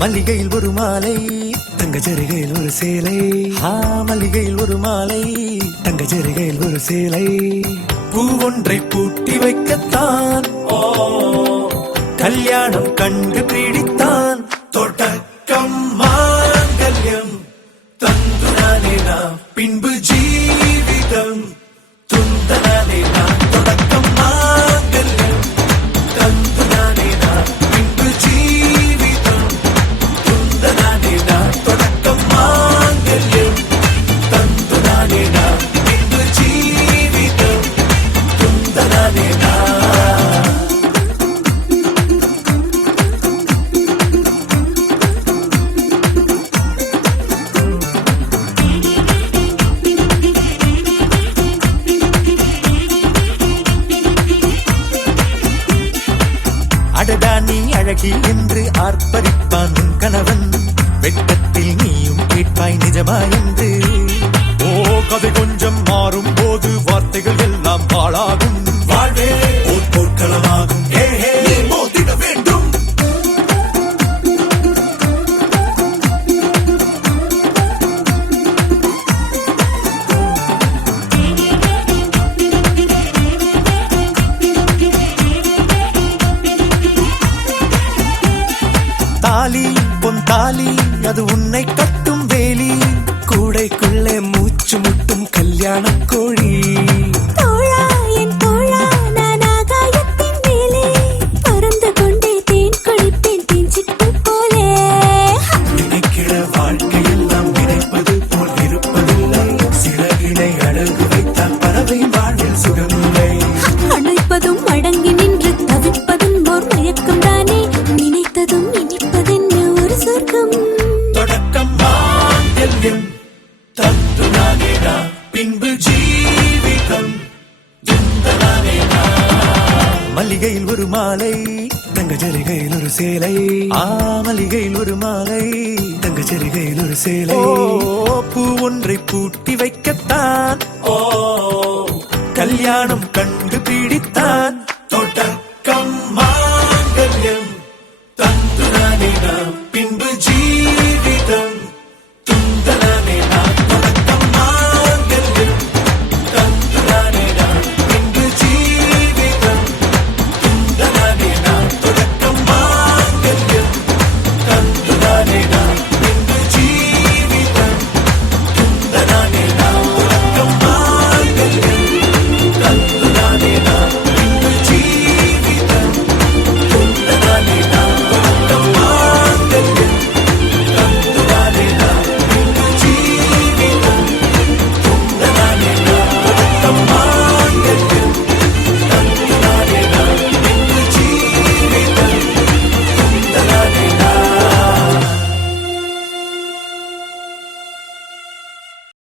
மல்லிகையில் ஒரு மாலை, தங்கச்சரிகையில் ஒரு சேலை. மல்லிகையில் ஒரு மாலை, தங்கச்சரிகையில் ஒரு சேலை. பூ ஒன்றை பூட்டி வைக்கத்தான் கல்யாணம் கண்டு பிடித்தான். தொடக்கம் மாங்கல்யம் தந்துனானே நாம், பின்பு ஜீவிதம் துந்தனானே நாம். தொடக்கம் மாங்கல்யம் தந்துனானே நாம், பின்பு ஜீவிதம் துந்தனானே நாம். தொடக்கம் மாங்கல்யம் தந்துனானே நாம், பின்பு ஜீவிதம் துந்தனானே நாம். அடடா நீ அழகி என்று ஆர்ப்பரிப்பான் உன் கணவன். வெட்கத்தில் நீயும் கேட்பாய் நிஜமா என்று. கதை கொஞ்சம் மாறும் போது வார்த்தைகள் எல்லாம் பாழாகும். வாழ்வே ஓர் போர்க்களமாகும். மோதிட வேண்டும். தாலி பொன் தாலி, அது உன்னை கட்டும் வேலி. கூடைக்குள்ளே மூச்சு முட்டும் கல்யாண கோழி. தோழா என் தோழா, நான் ஆகாயத்தின் மேலே பறந்து கொண்டே தேன் குடிப்பேன் தேஞ்சிட்டு போலே. நினைக்கிற வாழ்க்கையெல்லாம் நினைப்பது போல் இருப்பதில்லை. சிறகினை அழகு வைத்தால் பறவை வாழ்வில் சுகமில்லை. அணைப்பதும் அடங்கி நின்று தவிப்பதும் ஓர் மயக்கம் தானே. நினைத்ததும் இனிப்பதென்ன ஒரு சொர்க்கம். தொடக்கம் மாங்கல்யம் தந்துனானே நாம், பின்பு ஜீவிதம் துந்தனானே நாம். மல்லிகையில் ஒரு மாலை, தங்கச்சரிகையில் ஒரு சேலை. மல்லிகையில் ஒரு மாலை, தங்கச்சரிகையில் ஒரு சேலை. பூ ஒன்றை பூட்டி வைக்கத்தான் கல்யாணம் கண்டு பிடித்தான். தொடக்கம் மாங்கல்யம் தந்துனானே நாம்,